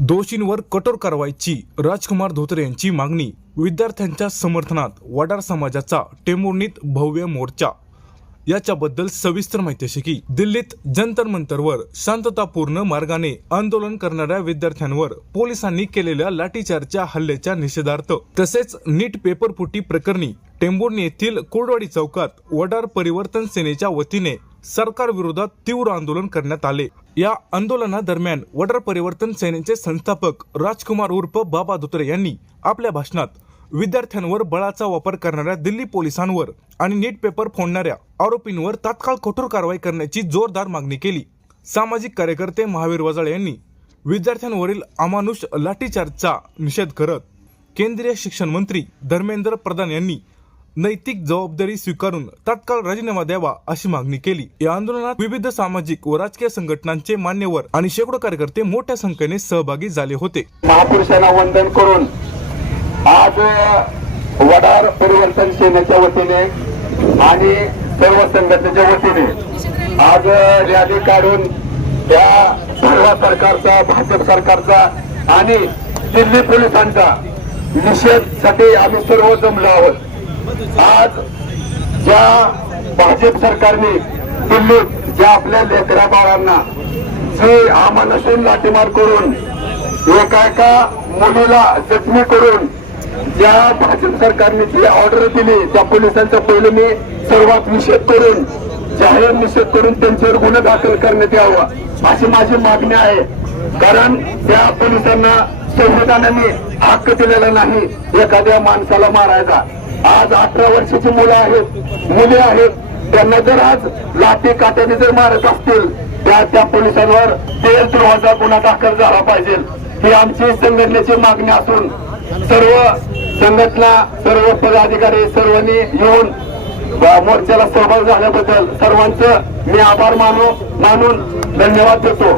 दोषींवर कठोर कारवाईची राजकुमार धोत्रे यांची मागणी। विद्यार्थ्यांच्या समर्थनात वडार समाजाचा टेंभुर्णीत भव्य मोर्चा। याच्याबद्दल सविस्तर माहिती अशी की दिल्लीत जंतर मंतरवर शांततापूर्ण मार्गाने आंदोलन करणाऱ्या विद्यार्थ्यांवर पोलिसांनी केलेल्या लाठीचार्जच्या हल्ल्याच्या निषेधार्थ तसेच नीट पेपर फुटी प्रकरणी टेंभुर्णी येथील कोडवाडी चौकात वडार परिवर्तन सेनेच्या वतीने सरकार विरोधात तीव्र आंदोलन करण्यात आले। या आंदोलनादरम्यान वडार परिवर्तन सेनेचे संस्थापक राजकुमार उर्फ बाबा धोत्रे यांनी आपल्या भाषणात विद्यार्थ्यांवर बळाचा वापर करणाऱ्या दिल्ली पोलिसांवर आणि नीट पेपर फोडणाऱ्या आरोपींवर तात्काळ कठोर कारवाई करण्याची जोरदार मागणी केली। सामाजिक कार्यकर्ते महावीर वजाळ यांनी विद्यार्थ्यांवरील अमानुष लाठीचार्जचा निषेध करत केंद्रीय शिक्षण मंत्री धर्मेंद्र प्रधान यांनी नैतिक जबाबदारी स्वीकारून तात्काळ राजीनामा द्यावा अशी मागणी केली। या आंदोलनात विविध सामाजिक व राजकीय संघटनांचे मान्यवर आणि शेकडो कार्यकर्ते मोठ्या संख्येने सहभागी झाले होते। महापुरुषांना वंदन करून आज वडार परिवर्तन सेनेच्या वतीने आणि सर्व संघटनेच्या वतीने आज रॅली काढून त्या भरवा सरकारचा, भाजप सरकारचा आणि दिल्ली पोलिसांचा निषेधासाठी आम्ही सर्व जमलो आहोत। आज ज्या भाजप सरकारने दिल्लीत ज्या आपल्या लेकरा बाळांना जे आमानसून लाठीमार करून एका मुलीला जखमी करून ज्या भाजप सरकारने जी ऑर्डर दिली त्या पोलिसांचा पहिले मी सर्वात निषेध करून जाहीर निषेध करून त्यांच्यावर गुन्हा दाखल करण्यात यावा अशी माझी मागणी आहे। कारण त्या पोलिसांना संविधानाने हक्क दिलेला नाही एखाद्या माणसाला मारायचा। आज 18 वर्षाची मुलं आहेत, मुली आहेत, त्यांना जर आज लाठी काट्याने जर मारत असतील त्या पोलिसांवर देशद्रोहाचा गुन्हा दाखल झाला पाहिजे ही आमची संघटनेची मागणी असून सर्व संघटना, सर्व पदाधिकारी सर्वांनी येऊन मोर्चाला सहभाग झाल्याबद्दल सर्वांचं मी आभार मानून धन्यवाद देतो।